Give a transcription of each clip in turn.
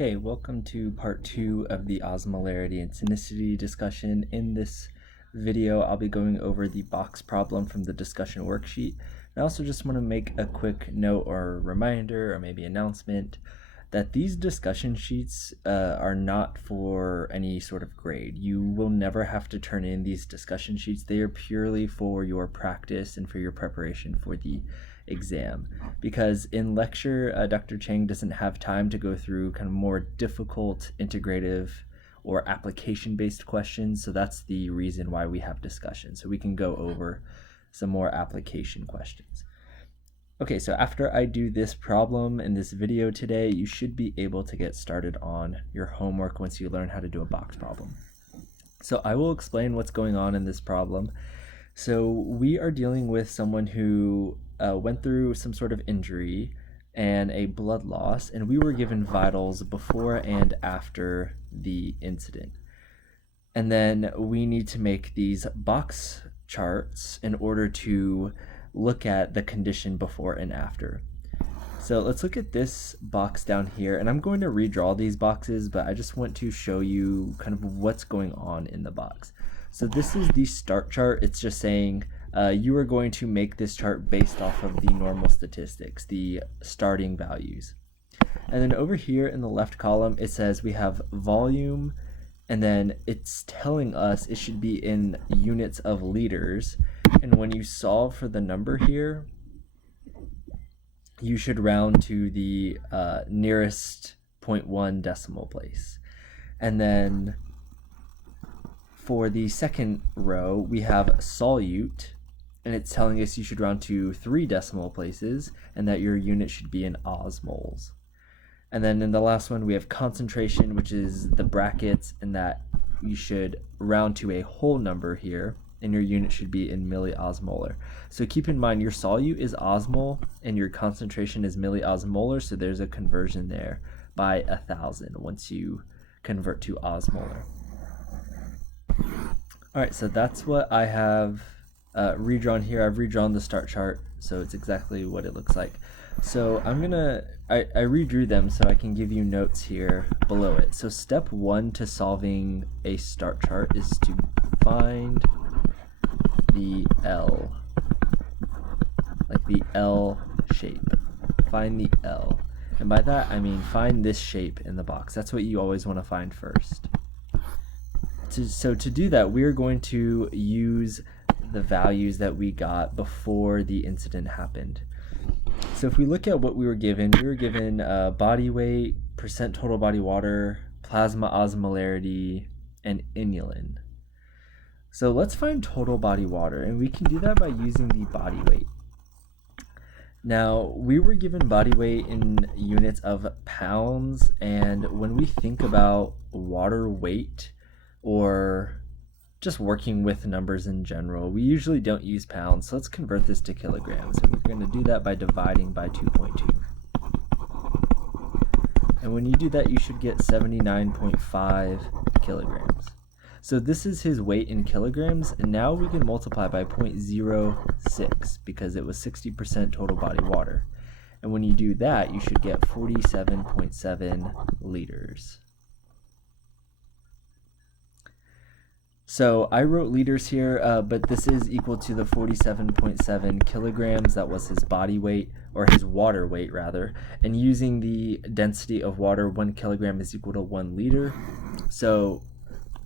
Okay, welcome to part 2 of the osmolarity and tonicity discussion. In this video, I'll be going over the box problem from the discussion worksheet. I also just want to make a quick note or reminder or maybe announcement that these discussion sheets are not for any sort of grade. You will never have to turn in these discussion sheets. They are purely for your practice and for your preparation for the exam, because in lecture Dr. Chang doesn't have time to go through kind of more difficult integrative or application-based questions, so that's the reason why we have discussion, so we can go over some more application questions. Okay, so after I do this problem in this video today, you should be able to get started on your homework once you learn how to do a box problem. So I will explain what's going on in this problem. So we are dealing with someone who went through some sort of injury and a blood loss, and we were given vitals before and after the incident. And then we need to make these box charts in order to look at the condition before and after. So let's look at this box down here, and I'm going to redraw these boxes, but I just want to show you kind of what's going on in the box. So this is the start chart. It's just saying you are going to make this chart based off of the normal statistics, the starting values. And then over here in the left column, it says we have volume, and then it's telling us it should be in units of liters. And when you solve for the number here, you should round to the nearest 0.1 decimal place. And then for the second row, we have solute, and it's telling us you should round to 3 decimal places and that your unit should be in osmoles. And then in the last one, we have concentration, which is the brackets, and that you should round to a whole number here, and your unit should be in milliosmolar. So keep in mind your solute is osmol and your concentration is milliosmolar, so there's a conversion there by 1,000 once you convert to osmolar. Alright, so that's what I have redrawn here. I've redrawn the start chart, so it's exactly what it looks like. So I redrew them so I can give you notes here below it. So step 1 to solving a start chart is to find the L, like the L shape. Find the L. And by that, I mean find this shape in the box. That's what you always want to find first. So to do that, we're going to use the values that we got before the incident happened. So if we look at what we were given body weight, percent total body water, plasma osmolarity, and inulin. So let's find total body water, and we can do that by using the body weight. Now, we were given body weight in units of pounds, and when we think about water weight or just working with numbers in general, we usually don't use pounds, so let's convert this to kilograms. And we're going to do that by dividing by 2.2. And when you do that, you should get 79.5 kilograms. So this is his weight in kilograms, and now we can multiply by 0.06 because it was 60% total body water. And when you do that, you should get 47.7 liters. So I wrote liters here, but this is equal to the 47.7 kilograms. That was his body weight, or his water weight rather. And using the density of water, 1 kilogram is equal to 1 liter. So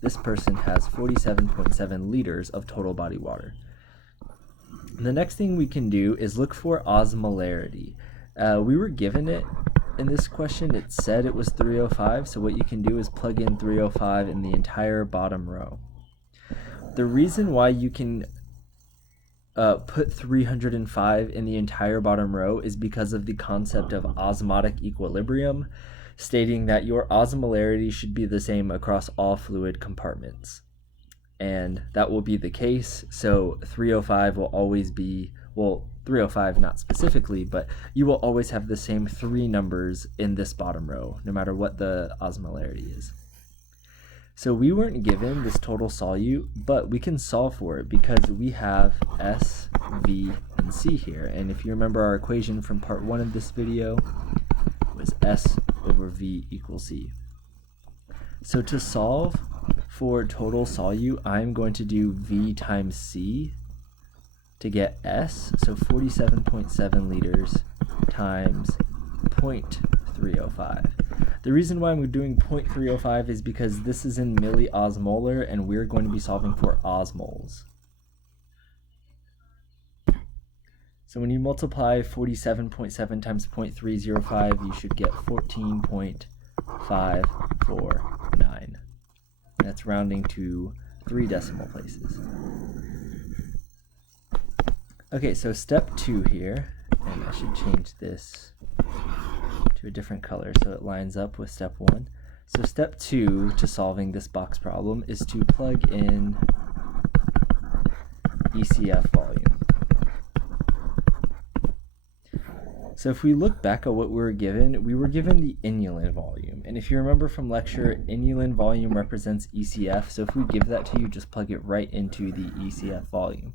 this person has 47.7 liters of total body water. And the next thing we can do is look for osmolarity. We were given it in this question. It said it was 305, so what you can do is plug in 305 in the entire bottom row. The reason why you can put 305 in the entire bottom row is because of the concept of osmotic equilibrium, stating that your osmolarity should be the same across all fluid compartments. And that will be the case, so 305 will always be, well, 305 not specifically, but you will always have the same 3 numbers in this bottom row, no matter what the osmolarity is. So we weren't given this total solute, but we can solve for it because we have S, V, and C here. And if you remember our equation from part 1 of this video, it was S over V equals C. So to solve for total solute, I'm going to do V times C to get S, so 47.7 liters times 0.305. The reason why I'm doing 0.305 is because this is in milliosmolar and we're going to be solving for osmoles. So when you multiply 47.7 times 0.305, you should get 14.549. That's rounding to 3 decimal places. Okay, so step 2 here, and I should change this to a different color so it lines up with step 1. So step 2 to solving this box problem is to plug in ECF volume. So if we look back at what we were given the inulin volume. And if you remember from lecture, inulin volume represents ECF. So if we give that to you, just plug it right into the ECF volume.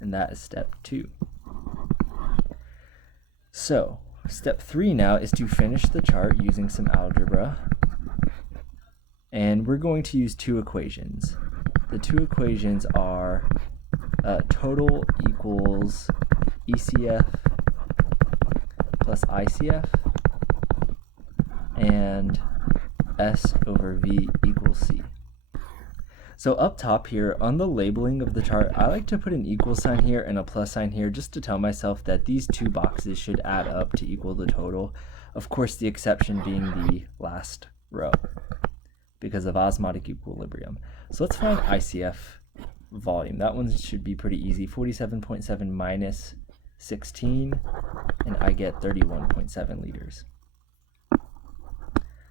And that is step 2. So step 3 now is to finish the chart using some algebra. And we're going to use 2 equations. The 2 equations are total equals ECF plus ICF, and S over V equals C. So up top here, on the labeling of the chart, I like to put an equal sign here and a plus sign here just to tell myself that these 2 boxes should add up to equal the total. Of course, the exception being the last row because of osmotic equilibrium. So let's find ICF volume. That one should be pretty easy. 47.7 minus 16, and I get 31.7 liters.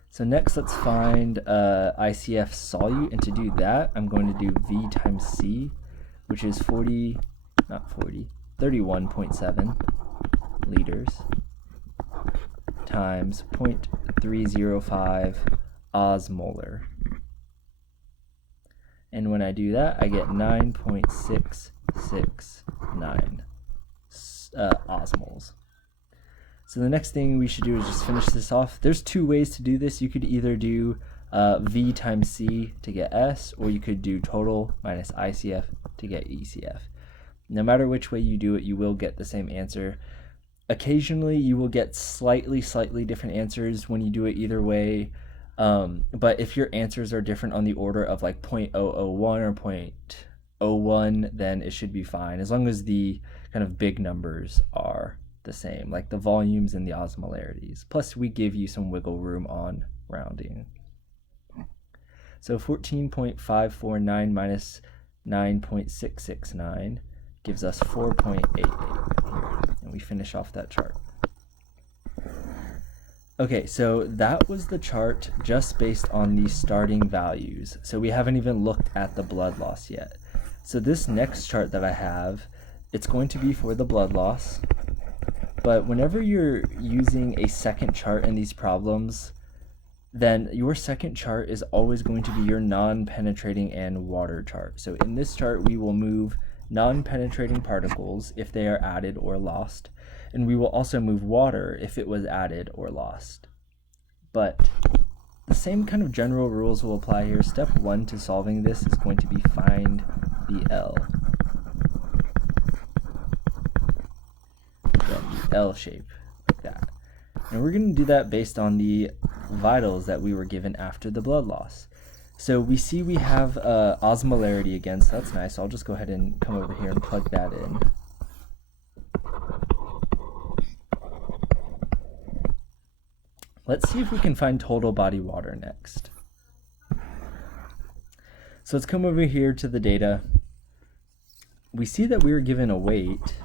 So next, let's find ICF solute, and to do that, I'm going to do V times C, which is 31.7 liters times 0.305 osmolar. And when I do that, I get 9.669 osmoles. So the next thing we should do is just finish this off. There's 2 ways to do this. You could either do V times C to get S, or you could do total minus ICF to get ECF. No matter which way you do it, you will get the same answer. Occasionally, you will get slightly different answers when you do it either way. But if your answers are different on the order of like 0.001 or 0.01, then it should be fine, as long as the kind of big numbers are the same, like the volumes and the osmolarities. Plus, we give you some wiggle room on rounding. So 14.549 minus 9.669 gives us 4.88, and we finish off that chart. Okay, so that was the chart just based on the starting values. So we haven't even looked at the blood loss yet. So this next chart that I have, it's going to be for the blood loss. But whenever you're using a second chart in these problems, then your second chart is always going to be your non-penetrating and water chart. So in this chart, we will move non-penetrating particles if they are added or lost, and we will also move water if it was added or lost. But the same kind of general rules will apply here. Step 1 to solving this is going to be find the L. The L shape, like that. And we're going to do that based on the vitals that we were given after the blood loss. So we see we have osmolarity again, so that's nice. So I'll just go ahead and come over here and plug that in. Let's see if we can find total body water next. So let's come over here to the data. We see that we were given a weight,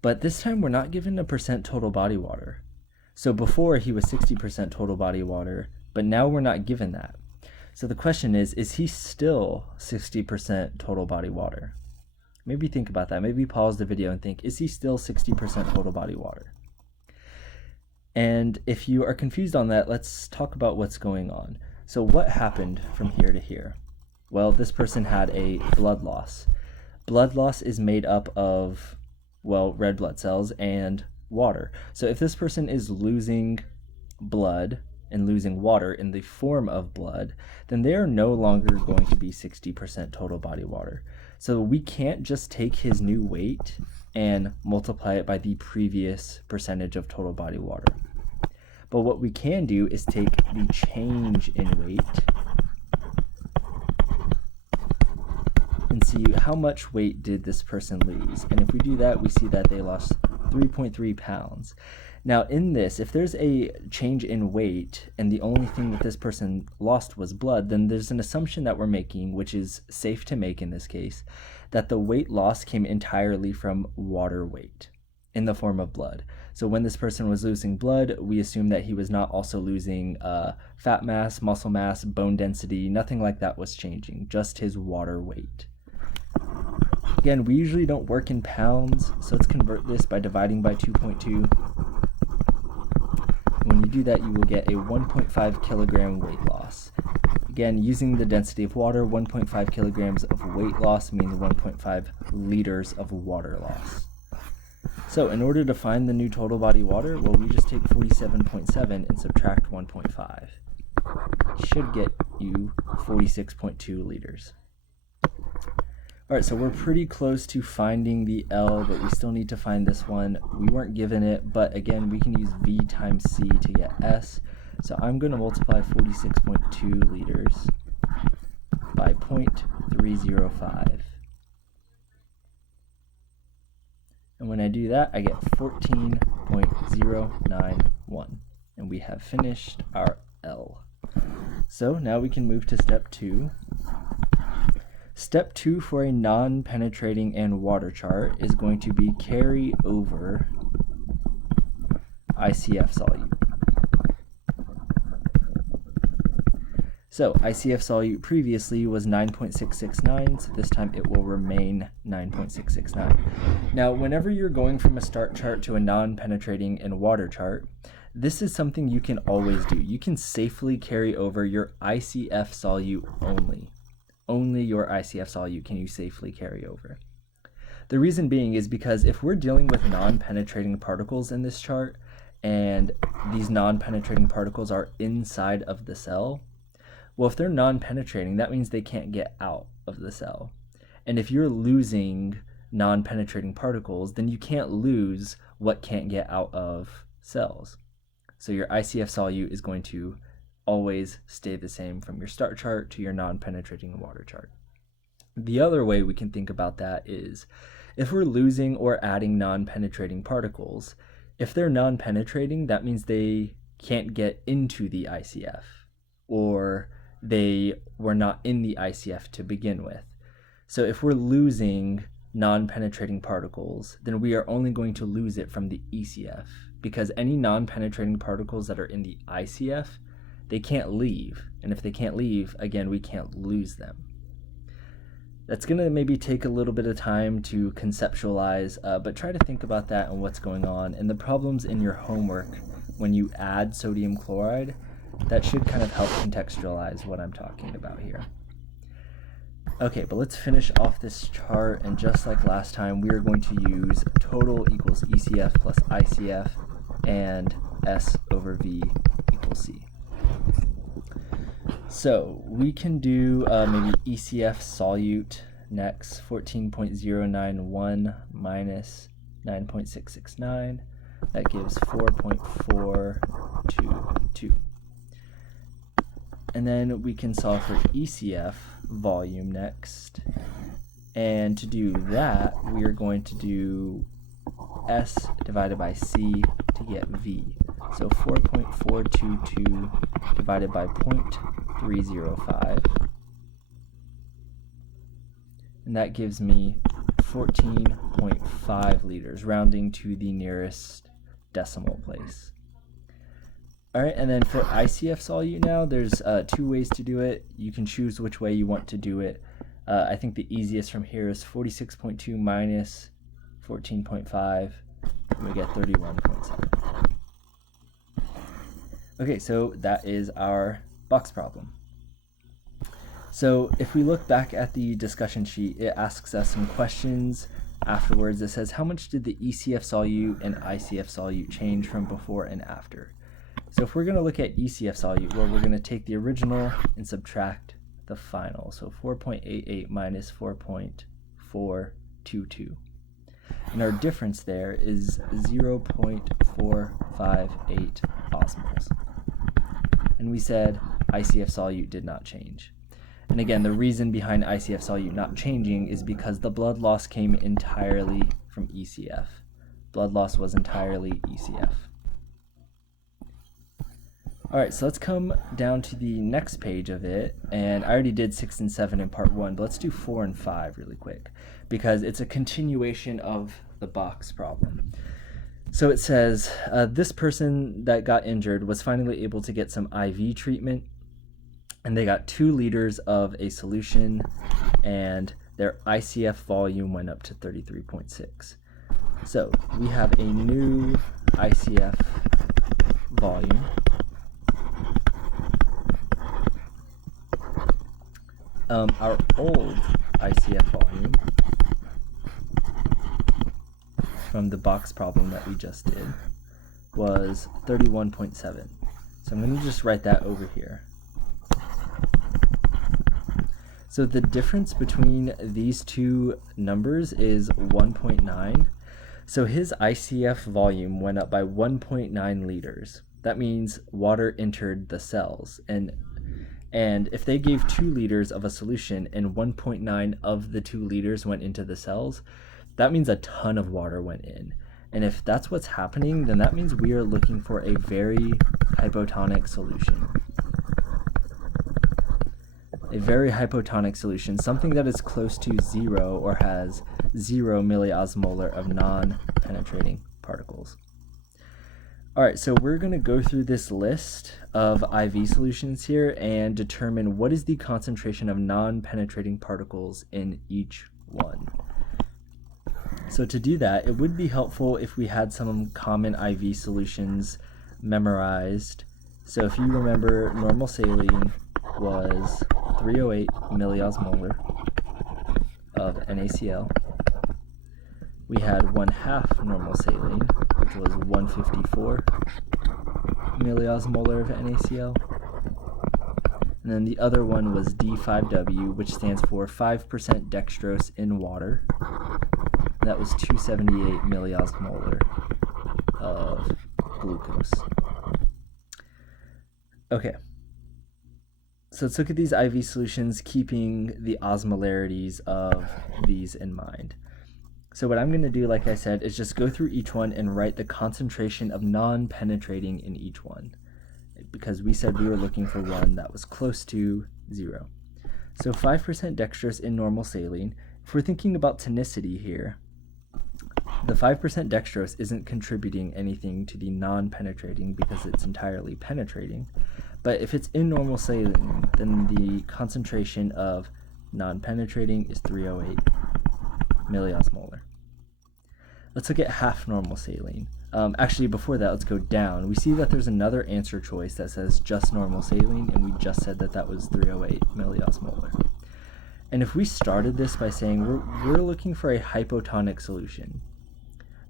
but this time we're not given a percent total body water. So before he was 60% total body water, but now we're not given that. So the question is he still 60% total body water? Maybe think about that. Maybe pause the video and think, is he still 60% total body water? And if you are confused on that, let's talk about what's going on. So what happened from here to here? Well, this person had a blood loss. Blood loss is made up of, well, red blood cells and water. So if this person is losing blood, and losing water in the form of blood, then they are no longer going to be 60% total body water. So we can't just take his new weight and multiply it by the previous percentage of total body water. But what we can do is take the change in weight and see how much weight did this person lose. And if we do that, we see that they lost 3.3 pounds. Now in this, if there's a change in weight and the only thing that this person lost was blood, then there's an assumption that we're making, which is safe to make in this case, that the weight loss came entirely from water weight in the form of blood. So when this person was losing blood, we assume that he was not also losing fat mass, muscle mass, bone density, nothing like that was changing, just his water weight. Again, we usually don't work in pounds, so let's convert this by dividing by 2.2. When you do that, you will get a 1.5 kilogram weight loss. Again, using the density of water, 1.5 kilograms of weight loss means 1.5 liters of water loss. So in order to find the new total body water, well, we just take 47.7 and subtract 1.5. Should get you 46.2 liters. All right, so we're pretty close to finding the L, but we still need to find this one. We weren't given it, but again, we can use V times C to get S. So I'm going to multiply 46.2 liters by 0.305. And when I do that, I get 14.091. And we have finished our L. So now we can move to step 2. Step 2 for a non-penetrating and water chart is going to be carry over ICF solute. So ICF solute previously was 9.669, so this time it will remain 9.669. Now, whenever you're going from a start chart to a non-penetrating and water chart, this is something you can always do. You can safely carry over your ICF solute only. Only your ICF solute can you safely carry over. The reason being is because if we're dealing with non-penetrating particles in this chart, and these non-penetrating particles are inside of the cell, well, if they're non-penetrating, that means they can't get out of the cell. And if you're losing non-penetrating particles, then you can't lose what can't get out of cells. So your ICF solute is going to always stay the same from your start chart to your non-penetrating water chart. The other way we can think about that is if we're losing or adding non-penetrating particles, if they're non-penetrating, that means they can't get into the ICF, or they were not in the ICF to begin with. So if we're losing non-penetrating particles, then we are only going to lose it from the ECF, because any non-penetrating particles that are in the ICF, they can't leave. And if they can't leave, again, we can't lose them. That's going to maybe take a little bit of time to conceptualize, but try to think about that and what's going on. And the problems in your homework when you add sodium chloride, that should kind of help contextualize what I'm talking about here. Okay, but let's finish off this chart. And just like last time, we are going to use total equals ECF plus ICF and S over V equals C. So we can do maybe ECF solute next, 14.091 minus 9.669. That gives 4.422. And then we can solve for ECF volume next. And to do that, we are going to do S divided by C to get V. So 4.422 divided by 0.305. And that gives me 14.5 liters, rounding to the nearest decimal place. All right, and then for ICF solute now, there's 2 ways to do it. You can choose which way you want to do it. I think the easiest from here is 46.2 minus 14.5, and we get 31.7. Okay, so that is our box problem. So if we look back at the discussion sheet, it asks us some questions afterwards. It says, how much did the ECF solute and ICF solute change from before and after? So if we're going to look at ECF solute, well, we're going to take the original and subtract the final. So 4.88 minus 4.422. And our difference there is 0.458 osmoles. And we said ICF solute did not change. And again, the reason behind ICF solute not changing is because the blood loss came entirely from ECF. Blood loss was entirely ECF. All right, so let's come down to the next page of it, and I already did 6 and 7 in part 1, but let's do 4 and 5 really quick, because it's a continuation of the box problem. So it says, this person that got injured was finally able to get some IV treatment, and they got 2 liters of a solution, and their ICF volume went up to 33.6. So we have a new ICF volume. Our old ICF volume from the box problem that we just did was 31.7. So I'm going to just write that over here. So the difference between these two numbers is 1.9. So his ICF volume went up by 1.9 liters. That means water entered the cells. And if they gave 2 liters of a solution and 1.9 of the 2 liters went into the cells, that means a ton of water went in. And if that's what's happening, then that means we are looking for a very hypotonic solution. A very hypotonic solution, something that is close to 0 or has 0 milliosmolar of non-penetrating particles. All right, so we're going to go through this list of IV solutions here and determine what is the concentration of non-penetrating particles in each one. So to do that, it would be helpful if we had some common IV solutions memorized. So if you remember, normal saline was 308 milliosmolar of NaCl. We had 1/2 normal saline, which was 154 milliosmolar of NaCl. And then the other one was D5W, which stands for 5% dextrose in water. And that was 278 milliosmolar of glucose. Okay. So let's look at these IV solutions, keeping the osmolarities of these in mind. So what I'm going to do, like I said, is just go through each one and write the concentration of non-penetrating in each one, because we said we were looking for one that was close to 0. So 5% dextrose in normal saline. If we're thinking about tonicity here, the 5% dextrose isn't contributing anything to the non-penetrating because it's entirely penetrating. But if it's in normal saline, then the concentration of non-penetrating is 308 milliosmolar. Let's look at half normal saline. Actually, before that, let's go down. We see that there's another answer choice that says just normal saline, and we just said that that was 308 milliosmolar. And if we started this by saying we're looking for a hypotonic solution,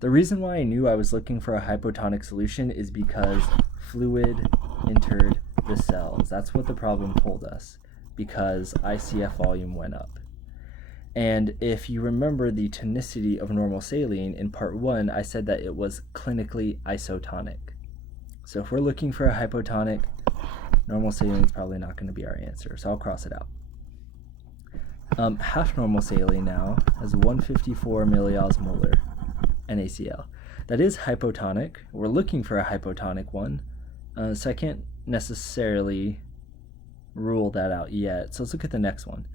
the reason why I knew I was looking for a hypotonic solution is because fluid entered the cells. That's what the problem told us, because ICF volume went up. And if you remember the tonicity of normal saline in part 1, I said that it was clinically isotonic. So if we're looking for a hypotonic, normal saline is probably not going to be our answer, so I'll cross it out. Half normal saline now has 154 milliosmolar NaCl. That is hypotonic. We're looking for a hypotonic one, so I can't necessarily rule that out yet. So let's look at the next one.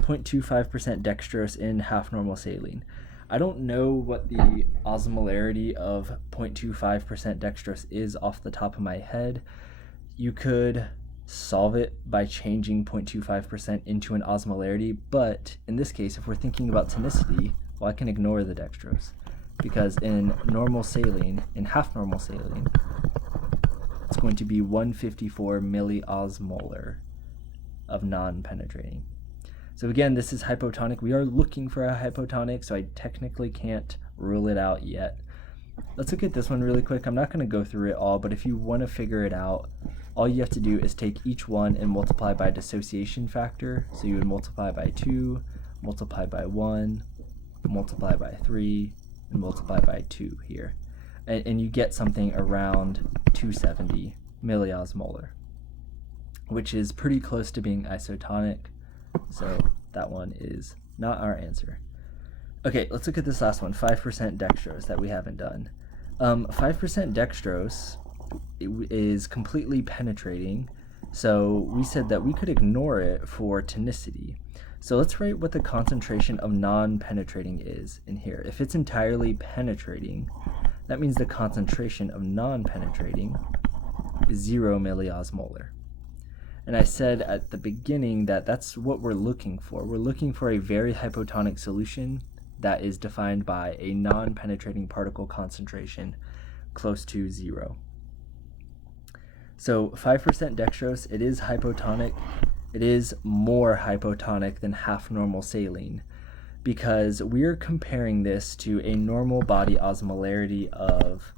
0.25% dextrose in half normal saline. I don't know what the osmolarity of 0.25% dextrose is off the top of my head. You could solve it by changing 0.25% into an osmolarity, but in this case, if we're thinking about tonicity, well, I can ignore the dextrose, because in normal saline, in half normal saline, it's going to be 154 milliosmolar of non-penetrating. So again, this is hypotonic. We are looking for a hypotonic, so I technically can't rule it out yet. let's look at this one really quick. I'm not going to go through it all, but if you want to figure it out, all you have to do is take each one and multiply by dissociation factor. So you would multiply by 2, multiply by 1, multiply by 3, and multiply by 2 here. And you get something around 270 milliosmolar, which is pretty close to being isotonic. So that one is not our answer. Okay, let's look at this last one, 5% dextrose that we haven't done. 5% dextrose is completely penetrating, so we said that we could ignore it for tonicity. So let's write what the concentration of non-penetrating is in here. If it's entirely penetrating, that means the concentration of non-penetrating is 0 milliosmolar. And I said at the beginning that that's what we're looking for. We're looking for a very hypotonic solution that is defined by a non-penetrating particle concentration close to 0. So 5% dextrose, it is hypotonic. It is more hypotonic than half normal saline because we're comparing this to a normal body osmolarity of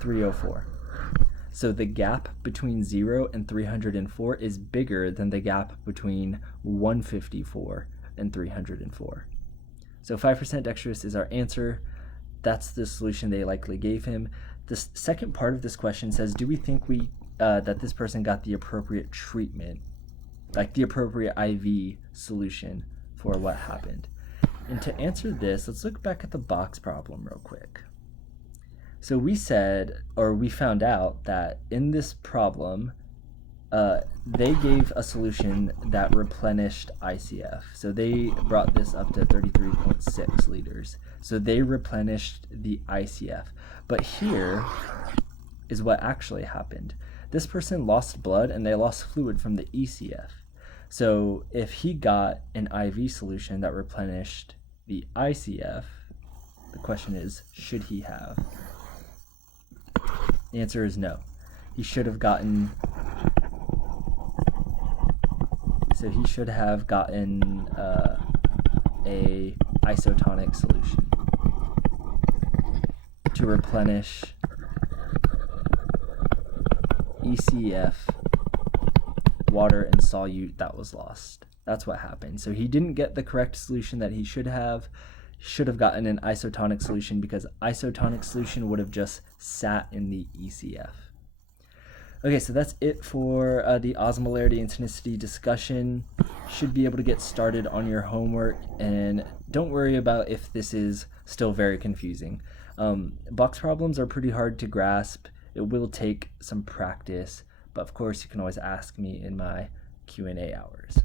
304. So the gap between 0 and 304 is bigger than the gap between 154 and 304. So 5% dextrose is our answer. That's the solution they likely gave him. The second part of this question says, do we think that this person got the appropriate treatment, like the appropriate IV solution for what happened? And to answer this, let's look back at the box problem real quick. So we said, or we found out that in this problem, they gave a solution that replenished ICF. So they brought this up to 33.6 liters. So they replenished the ICF. But here is what actually happened. This person lost blood and they lost fluid from the ECF. So if he got an IV solution that replenished the ICF, the question is, should he have? The answer is no. He should have gotten, he should have gotten a isotonic solution to replenish ECF, water, and solute that was lost. That's what happened. So he didn't get the correct solution that he should have. He should have gotten an isotonic solution because isotonic solution would have just sat in the ECF. Okay, so that's it for the osmolarity and tonicity discussion. Should be able to get started on your homework, and don't worry about if this is still very confusing. Box problems are pretty hard to grasp. It will take some practice, but of course you can always ask me in my Q&A hours.